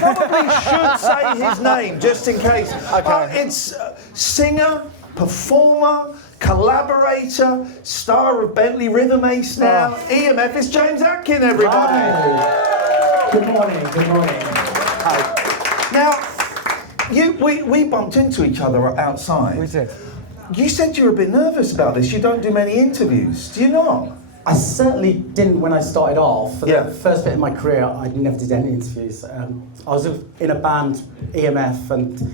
probably should say his name just in case. Okay. It's singer, performer, collaborator, star of Bentley Rhythm Ace now. EMF is James Atkin, everybody. Hi. Good morning. Good morning. Now, we bumped into each other outside. We did. You said you were a bit nervous about this. You don't do many interviews, do you not? I certainly didn't when I started off. For Yeah. the first bit of my career, I never did any interviews. I was in a band, EMF, and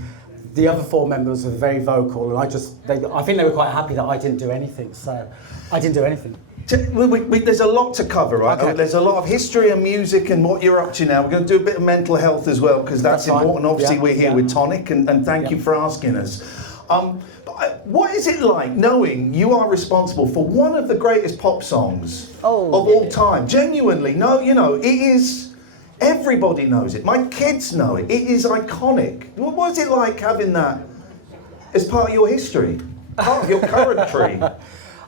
the other four members were very vocal, and I think they were quite happy that I didn't do anything, so I didn't do anything. There's a lot to cover, right? Okay. There's a lot of history and music and what you're up to now. We're going to do a bit of mental health as well, because that's That's fine. important. Obviously, Yeah, we're here yeah. with Tonic, and thank you for asking us. What is it like knowing you are responsible for one of the greatest pop songs of all time? Genuinely, no, it is. Everybody knows it. My kids know it. It is iconic. What is it like having that as part of your history, part of your current tree?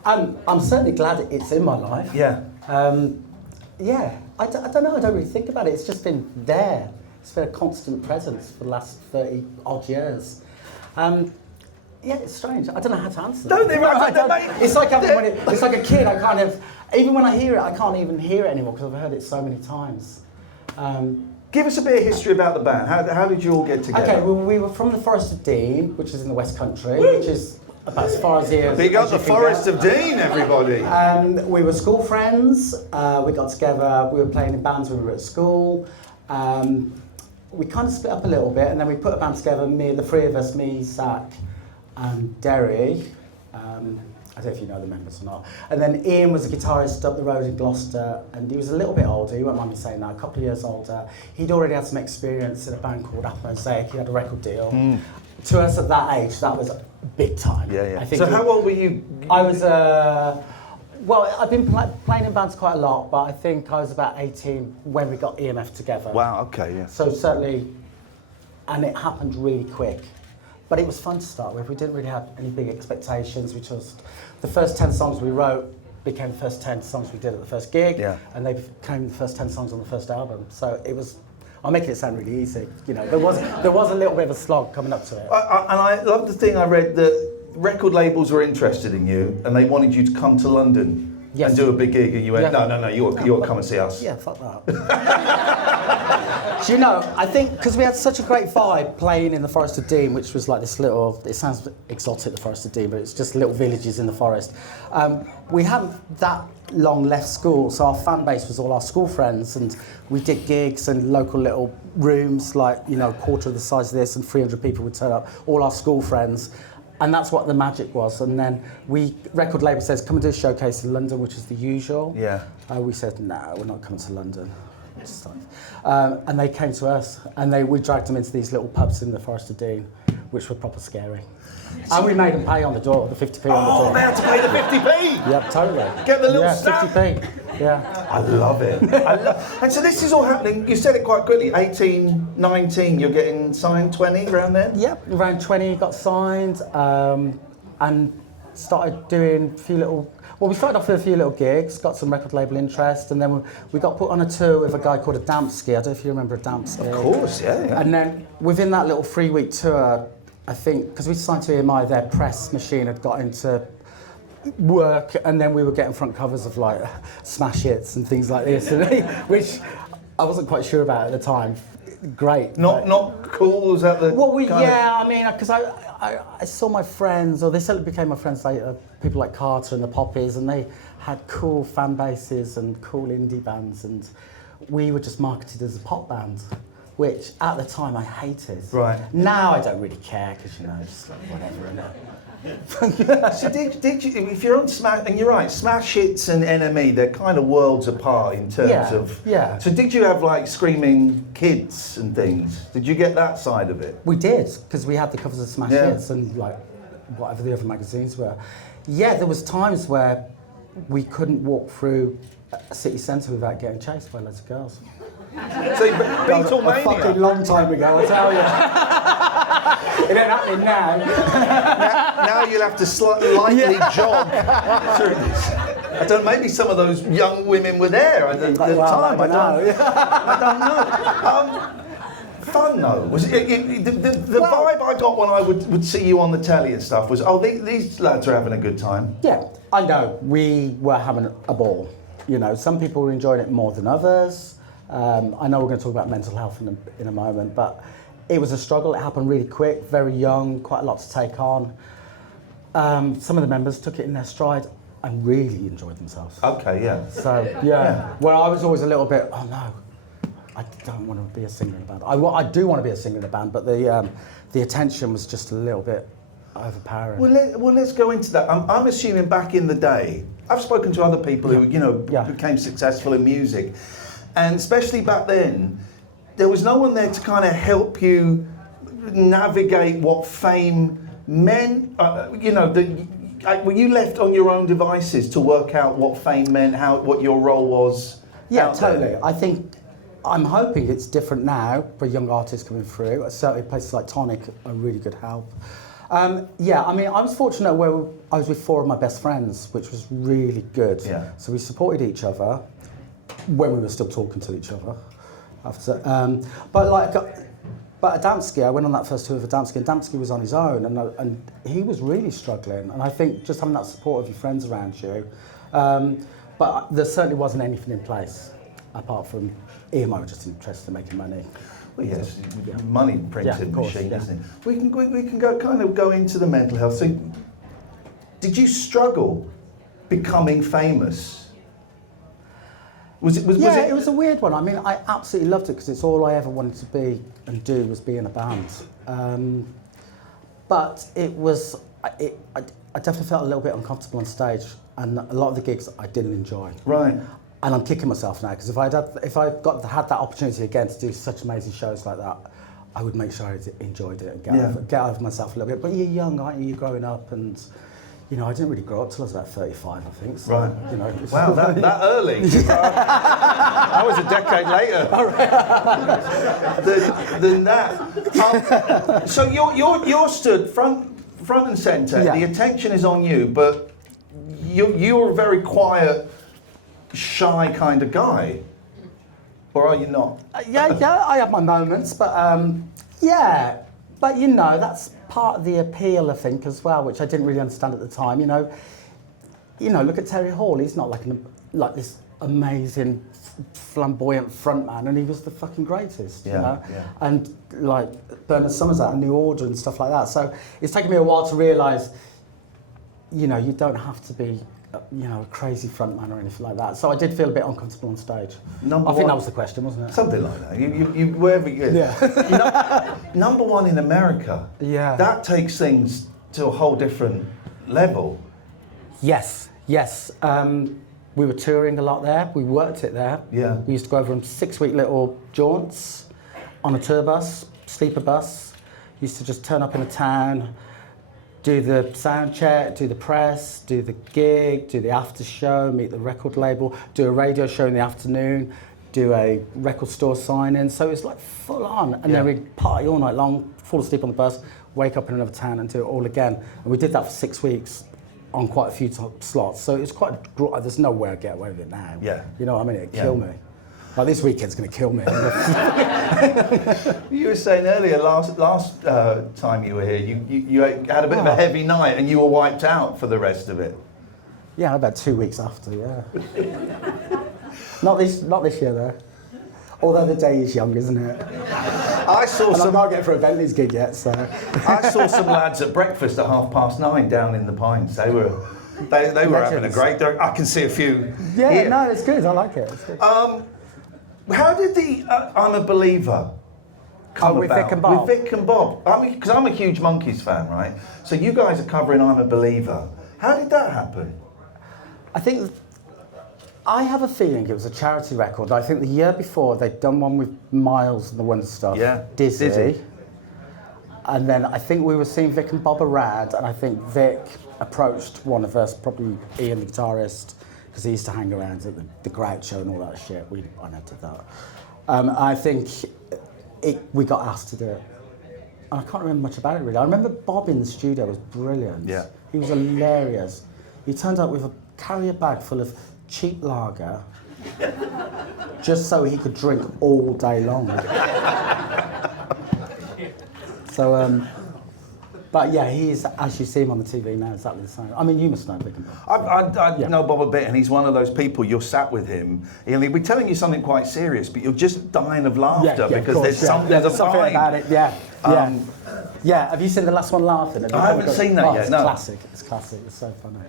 I'm certainly glad it's in my life. Yeah. Yeah, I don't know, I don't really think about it. It's just been there. It's been a constant presence for the last 30 odd years. Yeah, it's strange. I don't know how to answer that. Don't they? Right, It's like it's like a kid. I kind of, even when I hear it, I can't even hear it anymore because I've heard it so many times. Give us a bit of history about the band. How did you all get together? Okay, well, we were from the Forest of Dean, which is in the West Country, which is about as far as here. Big up the Forest of Dean, everybody. We were school friends. We got together. We were playing in bands when we were at school. We kind of split up a little bit, and then we put a band together. The three of us, me, Zach, and Derry. I don't know if you know the members or not. And then Iain was a guitarist up the road in Gloucester, and he was a little bit older. You won't mind me saying that. A couple of years older. He'd already had some experience in a band called Mosaic. He had a record deal. To us at that age, that was big time. Yeah. I think So how old were you? I was, well, I've been playing in bands quite a lot, but I think I was about 18 when we got EMF together. Wow, okay, yeah. So certainly, and it happened really quick. But it was fun to start with. We didn't really have any big expectations. We just, the first 10 songs we wrote became the first 10 songs we did at the first gig, and they became the first 10 songs on the first album. So it was, I'm making it sound really easy. There was a little bit of a slog coming up to it. And I love the thing I read that record labels were interested in you and they wanted you to come to London and do a big gig, and you went, no, you'll come and see us. Yeah, fuck that. Do you know, I think because we had such a great vibe playing in the Forest of Dean, which was like this little, it sounds exotic, the Forest of Dean, but it's just little villages in the forest. We hadn't that long left school, so our fan base was all our school friends, and we did gigs and local little rooms, like, a quarter of the size of this, and 300 people would turn up, all our school friends. And that's what the magic was. And then record label says, come and do a showcase in London, which is the usual. Yeah. We said, no, we're not coming to London. And they came to us, and we dragged them into these little pubs in the Forest of Dean, which were proper scary. And we made them pay on the door, the 50p on the door. Oh, they had to pay the 50p? Yeah, totally. Get the little stamp? 50p, yeah. I love it. And so this is all happening, you said it quite quickly, 18, 19, you're getting signed, 20, around then? Yep, around 20 got signed, and started doing a few little, we started off with a few little gigs, got some record label interest, and then we got put on a tour with a guy called Adamski. I don't know if you remember Adamski. Of course, yeah. And then within that little 3-week tour, I think, because we signed to EMI, their press machine had got into work, and then we were getting front covers of like smash hits and things like this, which I wasn't quite sure about at the time. Great. Not cool, was that the because I saw my friends, or they certainly became my friends later, people like Carter and the Poppies, and they had cool fan bases and cool indie bands, and we were just marketed as a pop band, which at the time I hated. Right. Now I don't really care, because just like whatever, innit? So did you, if you're on Smash, and you're right, Smash Hits and NME, they're kind of worlds apart in terms of... Yeah. So did you have like screaming kids and things? Did you get that side of it? We did, because we had the covers of Smash Hits and like whatever the other magazines were. Yeah, there was times where we couldn't walk through a city centre without getting chased by loads of girls. So Beatlemania. A fucking long time ago, I tell you. It ain't happening now. Now you'll have to lightly jog through this. I don't. Maybe some of those young women were there at the time. I don't know. I don't know. fun though? Was the vibe I got when I would see you on the telly and stuff was, oh, these lads are having a good time. Yeah, I know. We were having a ball. You know, some people were enjoying it more than others. I know we're going to talk about mental health in a moment, but it was a struggle. It happened really quick, very young, quite a lot to take on. Some of the members took it in their stride and really enjoyed themselves. Okay, yeah. So, yeah. Where I was always a little bit, oh no, I don't want to be a singer in a band. I do want to be a singer in a band, but the attention was just a little bit overpowering. Well, let's go into that. I'm assuming back in the day, I've spoken to other people who, became successful in music, and especially back then, there was no one there to kind of help you navigate what fame meant. Were you left on your own devices to work out what fame meant, what your role was? Yeah, totally. I think I'm hoping it's different now for young artists coming through. Certainly places like Tonic are really good help. I was fortunate where I was with 4 of my best friends, which was really good. Yeah. So we supported each other when we were still talking to each other. But Adamski, I went on that first tour with Adamski, and Adamski was on his own, and he was really struggling. And I think just having that support of your friends around you, but there certainly wasn't anything in place apart from Iain was just interested in making money. Well, yes, money printing machine, yeah. isn't it? We can go into the mental health. So, did you struggle becoming famous? It was a weird one. I mean, I absolutely loved it because it's all I ever wanted to be and do was be in a band. But it was, I definitely felt a little bit uncomfortable on stage, and a lot of the gigs I didn't enjoy. Right. And I'm kicking myself now because if I had that opportunity again to do such amazing shows like that, I would make sure I enjoyed it and get over myself a little bit. But you're young, aren't you? You're growing up, and I didn't really grow up till I was about 35, I think. So, right. Wow, that early. I was a decade later than that. So you're stood front and centre. Yeah. The attention is on you, but you're a very quiet, shy kind of guy, or are you not? Yeah, I have my moments, but but that's part of the appeal, I think, as well, which I didn't really understand at the time. Look at Terry Hall. He's not like this amazing, flamboyant frontman, and he was the fucking greatest. Yeah. And like Bernard Summersat and New Order and stuff like that. So it's taken me a while to realise, you don't have to be a crazy frontman or anything like that. So I did feel a bit uncomfortable on stage. I think that was the question, wasn't it? Something like that. You wherever you. Yeah. Number one in America. Yeah. That takes things to a whole different level. Yes. We were touring a lot there. We worked it there. Yeah. We used to go over on 6-week little jaunts on a tour bus, sleeper bus. Used to just turn up in a town, do the sound check, do the press, do the gig, do the after show, meet the record label, do a radio show in the afternoon, do a record store sign-in. So it's like full on. And then we'd party all night long, fall asleep on the bus, wake up in another town and do it all again. And we did that for 6 weeks on quite a few slots. So it's quite, there's no way I'd get away with it now. Yeah. You know what I mean? It'd kill me. Like this weekend's going to kill me. You were saying earlier, last time you were here, you had a bit of a heavy night and you were wiped out for the rest of it. Yeah, about 2 weeks after, yeah. Not this year though. Although the day is young, isn't it? I'm not getting for a Bentley's gig yet, so. I saw some lads at breakfast at 9:30 down in the Pines. They were having a great day. I can see a few. Yeah, here. no, it's good. I like it. It's good. How did the I'm a Believer come with about? Vic and Bob? With Vic and Bob. I mean, because I'm a huge Monkeys fan, right? So you guys are covering I'm a Believer. How did that happen? I have a feeling it was a charity record. I think the year before they'd done one with Miles and the Wonder Stuff. Yeah. Dizzy. And then I think we were seeing Vic and Bob around, and I think Vic approached one of us, probably Iain, the guitarist, because he used to hang around at the Grouch show and all that shit. I never did that. I think we got asked to do it. And I can't remember much about it really. I remember Bob in the studio was brilliant. Yeah. He was hilarious. He turned up with a carrier bag full of cheap lager just so he could drink all day long. So, but yeah, he's, as you see him on the TV now, exactly the same. I mean, you must know Big. I know Bob a bit, and he's one of those people, you're sat with him, he'll be telling you something quite serious, but you're just dying of laughter because there's something about it, yeah. Have you seen the last one, Laughing? I haven't seen that yet, no. It's classic, it's so funny.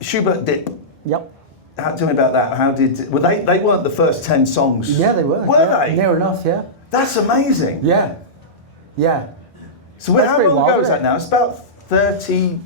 Schubert Dip. Yep. Tell me about that. How did... Well, they weren't the first 10 songs. Yeah, they were. Were they? Near enough, yeah. That's amazing. Yeah. So how long ago is that now? It's about 30...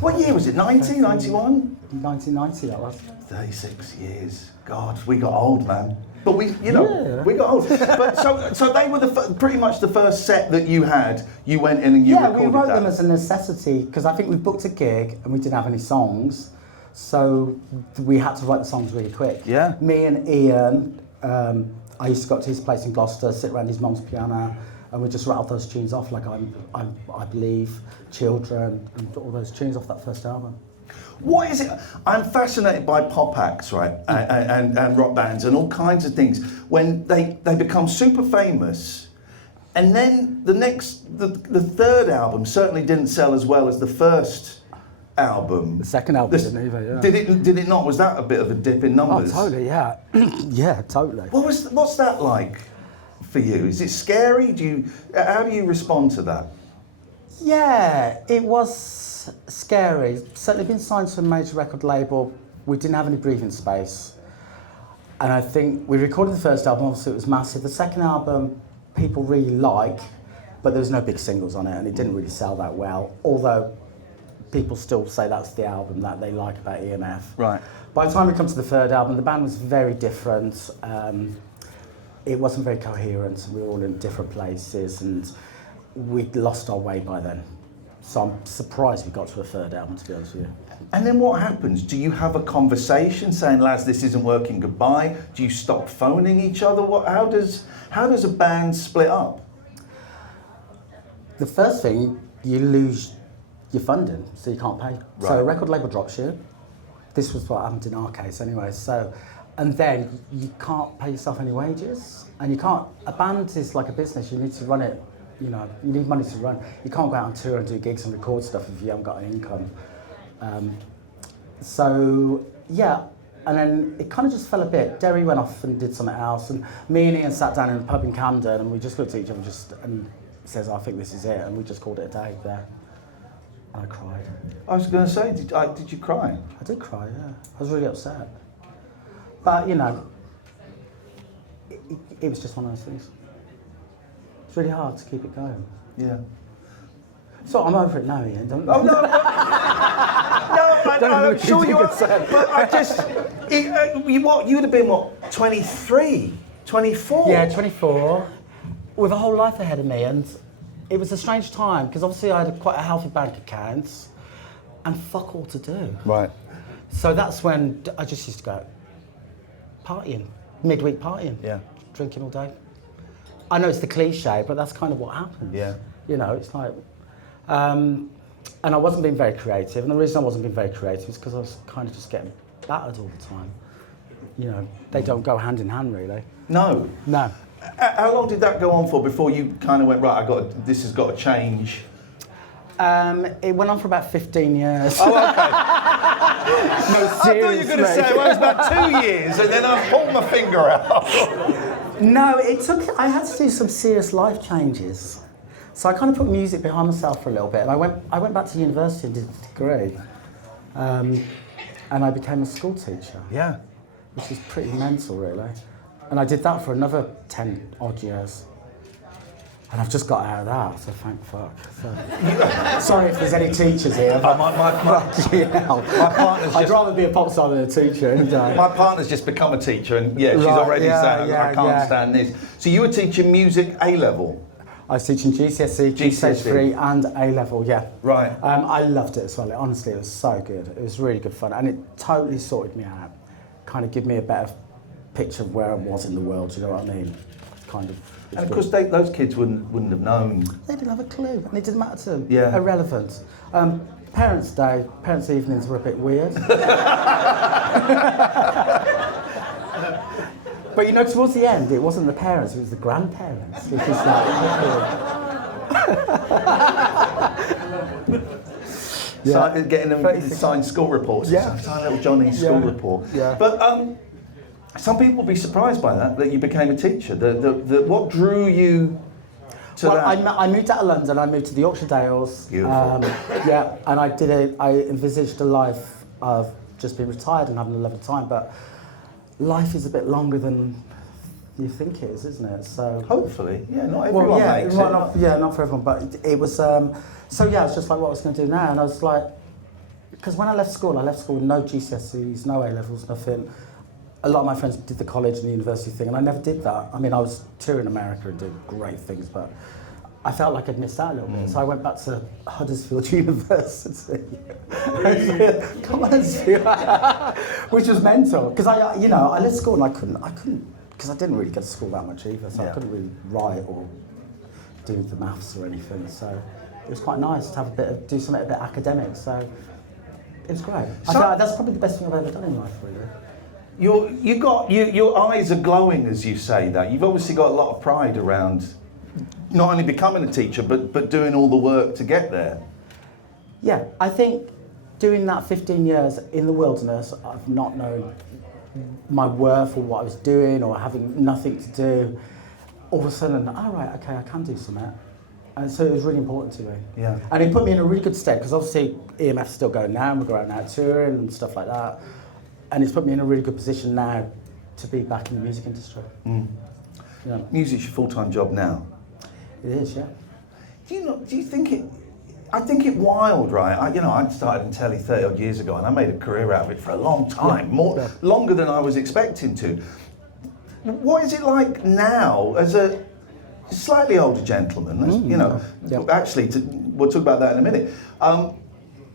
What year was it? 90? 91? 1990, that was. 36 years. God, we got old, man. But we got old. But so they were pretty much the first set that you had. You went in and you recorded that. Yeah, we wrote them as a necessity because I think we booked a gig and we didn't have any songs, so we had to write the songs really quick. Yeah. Me and Iain, I used to go up to his place in Gloucester, sit around his mum's piano, and we just rattled those tunes off, like I Believe, Children, and all those tunes off that first album. What is it? I'm fascinated by pop acts, right, and rock bands and all kinds of things. When they become super famous, and then the third album certainly didn't sell as well as the first album. The second album didn't either, yeah. Did it not? Was that a bit of a dip in numbers? Oh, totally, yeah. Yeah, totally. What's that like for you? Is it scary? How do you respond to that? Yeah, it was scary. Certainly been signed to a major record label. We didn't have any breathing space. And I think we recorded the first album, obviously it was massive. The second album, people really like, but there was no big singles on it and it didn't really sell that well. Although people still say that's the album that they like about EMF. Right. By the time we come to the third album, the band was very different. It wasn't very coherent. We were all in different places and we'd lost our way by then. So I'm surprised we got to a third album, to be honest with you. And then what happens? Do you have a conversation saying, lads, this isn't working, goodbye? Do you stop phoning each other? How does a band split up? The first thing, you lose your funding, so you can't pay. Right. So a record label drops you. This was what happened in our case anyway. So, and then you can't pay yourself any wages. And you can't, a band is like a business, you need to run it. You know, you need money to run. You can't go out on tour and do gigs and record stuff if you haven't got an income. So, yeah, and then it kind of just fell a bit. Derry went off and did something else, and me and Iain sat down in a pub in Camden, and we just looked at each other and he says, I think this is it, and we just called it a day there. And I cried. I was going to say, did you cry? I did cry, yeah. I was really upset. But, you know, it was just one of those things. It's really hard to keep it going. Yeah. So I'm over it now, Iain. Don't. Oh no! I'm sure you are. But I just, you'd have been what, 23, 24? Yeah, 24, with a whole life ahead of me, and it was a strange time because obviously I had quite a healthy bank account, and fuck all to do. Right. So that's when I just used to go partying, midweek partying. Yeah. Drinking all day. I know it's the cliche, but that's kind of what happens. Yeah. You know, it's like, and I wasn't being very creative, and the reason I wasn't being very creative is because I was kind of just getting battered all the time. You know, they don't go hand in hand, really. No. No. How long did that go on for before you kind of went, right, this has got to change? It went on for about 15 years. Oh, okay. No, I thought you were going to say, well, it was about 2 years, and then I pulled my finger out. No, I had to do some serious life changes. So I kind of put music behind myself for a little bit, and I went back to university and did a degree. And I became a school teacher. Yeah. Which is pretty mental, really. And I did that for another 10 odd years. And I've just got out of that, so thank fuck. So, sorry if there's any teachers here. But my partner's I'd rather be a pop star than a teacher. My partner's just become a teacher, and she's already said, I can't stand this. So you were teaching music A-level? I was teaching GCSE, Key Stage 3 and A-level, yeah. Right. I loved it as well. Honestly, it was so good. It was really good fun, and it totally sorted me out. Kind of give me a better picture of where I was in the world, you know what I mean? Kind of. And of course, those kids wouldn't have known. They didn't have a clue, and it didn't matter to them. Yeah. Irrelevant. Parents' Day, parents' evenings were a bit weird. But you know, towards the end, it wasn't the parents, it was the grandparents, which is like, Started getting them to sign school reports. Yeah. Sign little Johnny's school report. Yeah. But some people will be surprised by that you became a teacher. What drew you to that? I moved out of London. I moved to the Yorkshire Dales. Beautiful. And I envisaged a life of just being retired and having a lovely time. But life is a bit longer than you think it is, isn't it? So hopefully, not everyone makes it. Not for everyone, but it was. So yeah, I was just like, what I was going to do now, and I was like, because when I left school with no GCSEs, no A levels, nothing. A lot of my friends did the college and the university thing, and I never did that. I mean, I was touring America and doing great things, but I felt like I'd missed out a little bit. So I went back to Huddersfield University. Come on, which was mental, because I left school and I couldn't, because I didn't really go to school that much either, so I couldn't really write or do the maths or anything. So it was quite nice to have do something a bit academic. So it was great. I thought that's probably the best thing I've ever done in life, really. Your eyes are glowing as you say that. You've obviously got a lot of pride around not only becoming a teacher, but doing all the work to get there. Yeah, I think doing that 15 years in the wilderness, I've not known my worth or what I was doing or having nothing to do. All of a sudden, I can do something. And so it was really important to me. Yeah. And it put me in a really good stead, because obviously EMF's still going now, and we're going out touring and stuff like that. And it's put me in a really good position now to be back in the music industry. Yeah. Music's your full-time job now. It is, yeah. Do you think it? I think it wild, right? I started in telly 30 odd years ago, and I made a career out of it for a long time, longer than I was expecting to. What is it like now as a slightly older gentleman? Actually, we'll talk about that in a minute.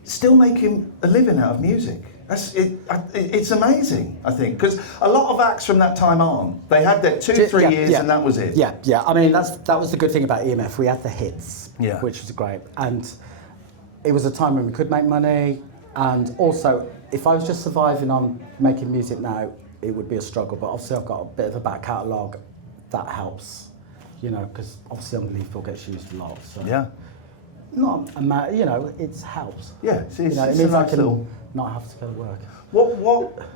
Still making a living out of music. It's amazing, I think, because a lot of acts from that time on, they had their 2-3 years and that was it. Yeah. I mean, that was the good thing about EMF. We had the hits, which was great, and it was a time when we could make money. And also, if I was just surviving on making music now, it would be a struggle. But obviously, I've got a bit of a back catalogue that helps, because obviously, Unbelievable gets used a lot. So. Yeah. It helps. Yeah, it means I can not have to go to work. What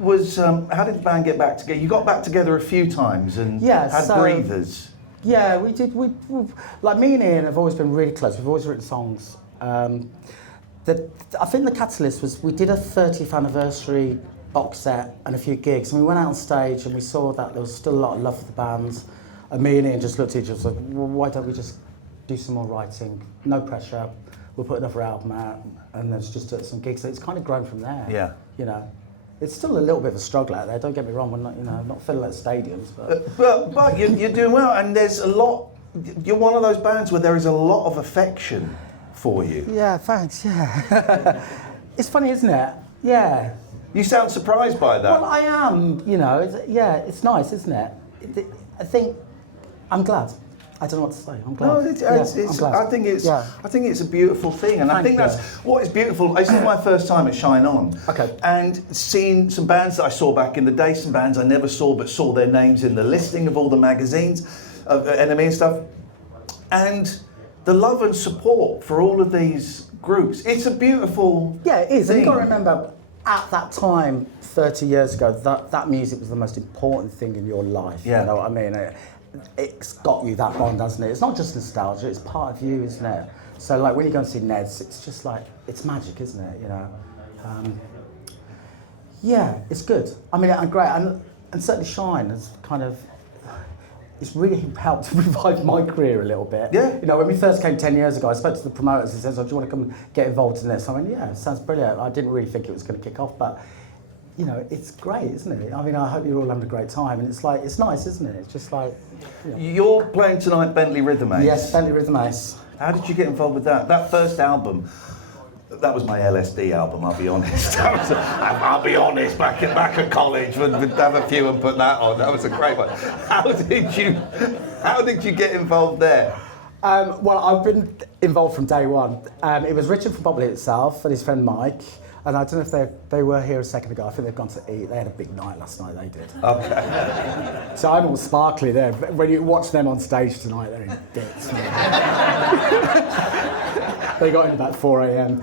was? How did the band get back together? You got back together a few times and had breathers. Yeah, we did. We like me and Iain have always been really close. We've always written songs. I think the catalyst was we did a 30th anniversary box set and a few gigs, and we went out on stage and we saw that there was still a lot of love for the band. And me and Iain just looked at each other and said, well, why don't we just do some more writing? No pressure. We'll put another album out, and let's just do some gigs. So it's kind of grown from there. Yeah. It's still a little bit of a struggle out there. Don't get me wrong. We're not filling at stadiums, but you're doing well, and there's a lot. You're one of those bands where there is a lot of affection for you. Yeah, thanks. Yeah. It's funny, isn't it? Yeah. You sound surprised by that. Well, I am. It's nice, isn't it? I think I'm glad. I don't know what to say. I'm glad. No, I'm glad. I think it's a beautiful thing, and I think that's what is beautiful. This is my first time at Shine On, and seeing some bands that I saw back in the day, some bands I never saw but saw their names in the listing of all the magazines, of NME and stuff, and the love and support for all of these groups. It's a beautiful. Yeah, it is. thing. And you've got to remember, at that time, 30 years ago, that music was the most important thing in your life. Yeah. You know what I mean? It's got you that bond, hasn't it? It's not just nostalgia, it's part of you, isn't it? So like when you go and see Ned's, it's just like, it's magic, isn't it? Yeah, it's good. I mean, and great, and certainly Shine has kind of, it's really helped to revive my career a little bit. Yeah. When we first came 10 years ago, I spoke to the promoters and said, do you want to come get involved in this? I went, yeah, it sounds brilliant. I didn't really think it was going to kick off, but it's great, isn't it? I mean, I hope you're all having a great time, and it's like, it's nice, isn't it? It's just like... You're playing tonight Bentley Rhythm Ace. Yes, Bentley Rhythm Ace. How did you get involved with that? That first album, that was my LSD album, I'll be honest. I'll be honest, back at college, we'd have a few and put that on. That was a great one. How did you get involved there? Well, I've been involved from day one. It was Richard from Bobbly itself and his friend Mike. And I don't know if they were here a second ago. I think they've gone to eat. They had a big night last night, they did. Okay. So I'm all sparkly there. But when you watch them on stage tonight, they're in bits. They got in about 4 a.m.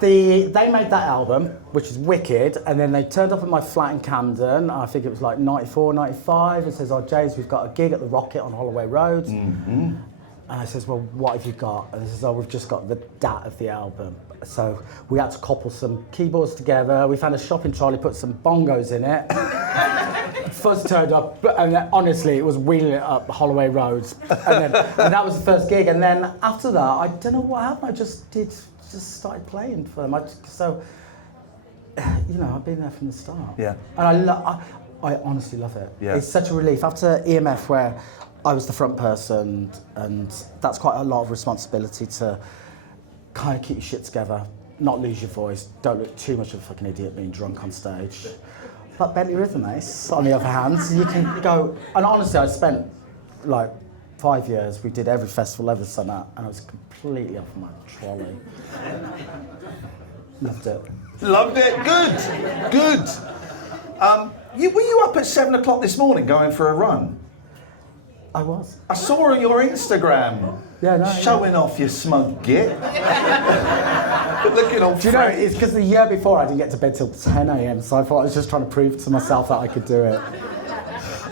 They made that album, which is wicked, and then they turned up at my flat in Camden. I think it was like 94, 95, and says, "Oh, James, we've got a gig at the Rocket on Holloway Road." Mm-hmm. And I says, "Well, what have you got?" And he says, "Oh, we've just got the DAT of the album." So we had to cobble some keyboards together. We found a shopping trolley, put some bongos in it. Fuzz turned up, and then, honestly, it was wheeling it up Holloway Road. And that was the first gig. And then after that, I don't know what happened. I just started playing for them. I've been there from the start. Yeah. And I honestly love it. Yeah. It's such a relief. After EMF, where I was the front person, and that's quite a lot of responsibility to kind of keep your shit together, not lose your voice, don't look too much of a fucking idiot being drunk on stage. But Bentley Rhythm Ace, on the other hand, you can go, and honestly, I spent like 5 years, we did every festival every summer, and I was completely off my trolley. Loved it. Loved it. Good. Were you up at 7 o'clock this morning going for a run? I was. I saw on your Instagram showing off your smug git. Looking all Do you know, it's because the year before I didn't get to bed till 10 a.m, so I thought I was just trying to prove to myself that I could do it.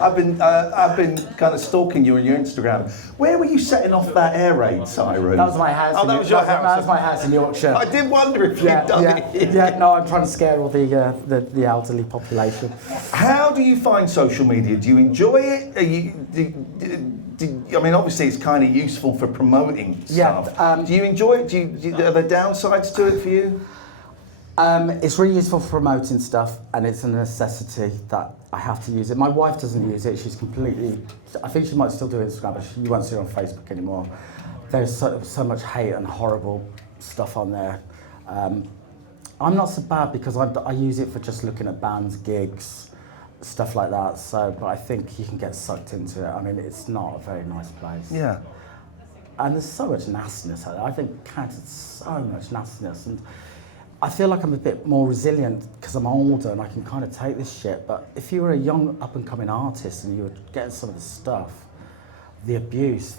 I've been kind of stalking you on your Instagram. Where were you setting off that air raid siren? That was my house. Oh, that was your house. That was my house in Yorkshire. I did wonder if you'd done it. Yeah, no, I'm trying to scare all the elderly population. How do you find social media? Do you enjoy it? I mean, obviously it's kind of useful for promoting stuff. Do you enjoy it? Are there downsides to it for you? It's really useful for promoting stuff, and it's a necessity that I have to use it. My wife doesn't use it. She's completely... I think she might still do Instagram, but you won't see her on Facebook anymore. There's so much hate and horrible stuff on there. I'm not so bad because I use it for just looking at bands, gigs, stuff like that. So, but I think you can get sucked into it. I mean, it's not a very nice place. Yeah. And there's so much nastiness out there. I've encountered so much nastiness, and I feel like I'm a bit more resilient because I'm older and I can kind of take this shit. But if you were a young up-and-coming artist and you were getting some of the stuff, the abuse,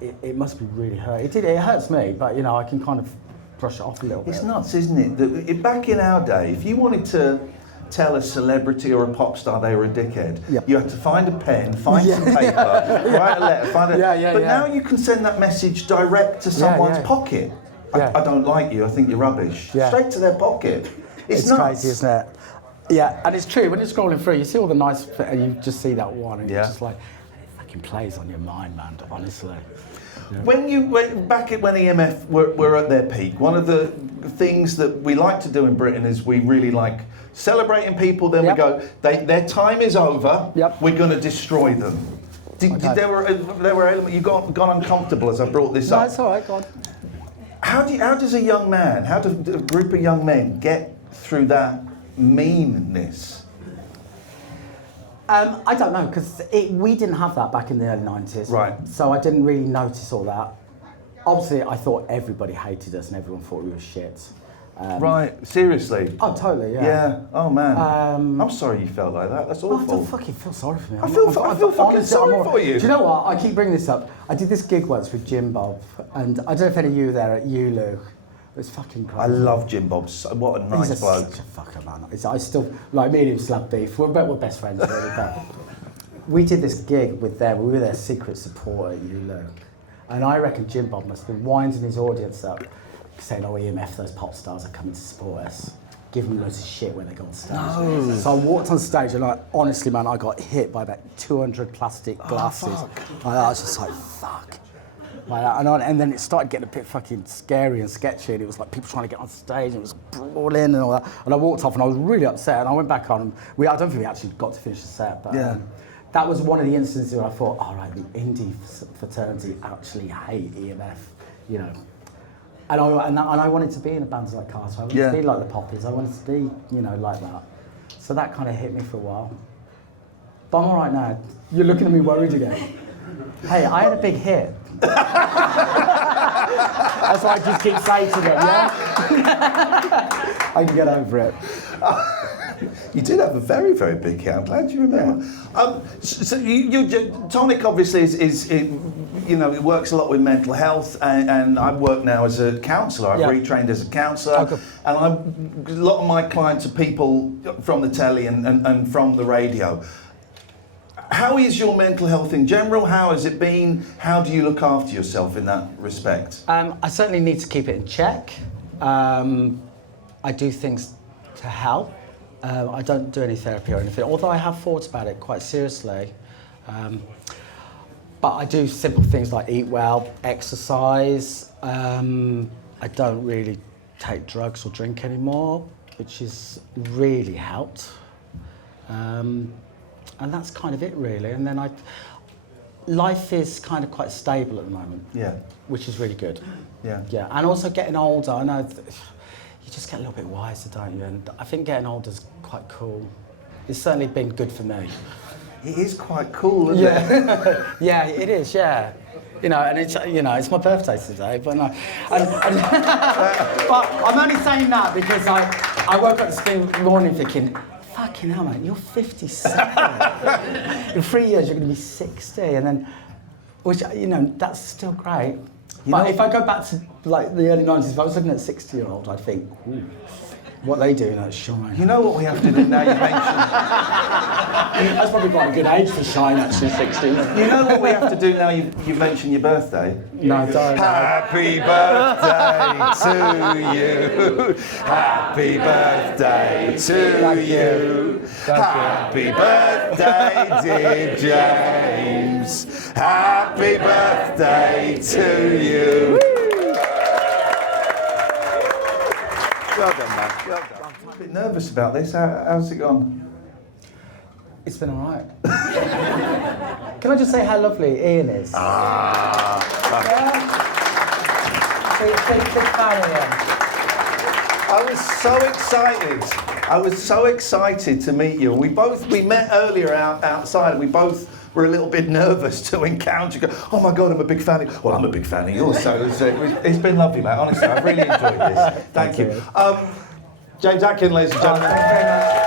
it must be really hurt. It hurts me, but you know, I can kind of brush it off a little bit. It's nuts, isn't it? That back in our day, if you wanted to tell a celebrity or a pop star they were a dickhead, you had to find a pen, find some paper, write a letter, but now you can send that message direct to someone's pocket. I don't like you, I think you're rubbish. Straight to their pocket. It's nuts. Crazy, isn't it? Yeah, and it's true, when you're scrolling through, you see all the nice, and you just see that one, and you're just like, it fucking plays on your mind, man, honestly. Yeah. When EMF were at their peak, one of the things that we like to do in Britain is we really like celebrating people, then we go, their time is over, we're going to destroy them. There were elements, you got uncomfortable as I brought this up. No, it's all right, go on. How does a young man, how does a group of young men get through that meanness? I don't know, because we didn't have that back in the early 90s. Right. So I didn't really notice all that. Obviously, I thought everybody hated us and everyone thought we were shit. Right, seriously? Oh, totally, yeah. Yeah, oh man. I'm sorry you felt like that, that's awful. I don't fucking feel sorry for me. I feel fucking sorry for you. Do you know what? I keep bringing this up. I did this gig once with Jim Bob, and I don't know if any of you were there at ULU. It was fucking crazy. I love Jim Bob, what a nice bloke. He's such a fucker, man. I still, like, me and him slap beef. We're best friends, really, but we did this gig with them. We were their secret support at ULU. And I reckon Jim Bob must have been winding his audience up, saying, oh, EMF, those pop stars are coming to support us. Give them loads of shit when they go on stage. No. So I walked on stage and honestly, man, I got hit by about 200 plastic glasses. I was just like, fuck. Like that. And then it started getting a bit fucking scary and sketchy, and it was like people trying to get on stage, and it was brawling and all that. And I walked off and I was really upset, and I went back on, and I don't think we actually got to finish the set, but that was one of the instances where I thought, all right, the indie fraternity actually hate EMF, you know. And I wanted to be in a band like Carter. I wanted to be like the Poppies. I wanted to be, you know, like that. So that kind of hit me for a while. But I'm all right now. You're looking at me worried again. Hey, I had a big hit. That's what I just keep saying to them, yeah? I can get over it. You did have a very, very big hit. I'm glad you remember. Tonic obviously is it works a lot with mental health, and I work now as a counsellor. I've retrained as a counsellor, and a lot of my clients are people from the telly and from the radio. How is your mental health in general? How has it been? How do you look after yourself in that respect? I certainly need to keep it in check. I do things to help. I don't do any therapy or anything, although I have thought about it quite seriously. But I do simple things like eat well, exercise. I don't really take drugs or drink anymore, which has really helped. And that's kind of it, really. And then life is kind of quite stable at the moment. Yeah. Which is really good. Yeah. Yeah. And also getting older, I know you just get a little bit wiser, don't you? And I think getting older is quite cool. It's certainly been good for me. It is quite cool, isn't it? Yeah, it is. Yeah. And it's my birthday today, but but I'm only saying that because I woke up this morning thinking, fucking hell, mate, you're 57. In 3 years, you're going to be 60, and then, which that's still great. But if I go back to like the early 90s, if I was looking at a 60-year-old, I'd think, ooh, what they do, that's shine. You know what we have to do now? You mentioned. That's probably quite a good age for shine, actually, 60. You know what we have to do now? You mentioned your birthday. No, don't. Happy birthday to you. Happy birthday to you. Happy birthday, dear James. Happy birthday to you. Well done, man. Well done. I'm a bit nervous about this. How's it gone? It's been all right. Can I just say how lovely Iain is? Big fan of him. I was so excited to meet you. We met earlier outside. We both were a little bit nervous to encounter you. Go, oh my God, I'm a big fan of you. Well, I'm a big fan of yours. So it's been lovely, mate. Honestly, I've really enjoyed this. Thank you. James Atkin, ladies and gentlemen. Thank you very much.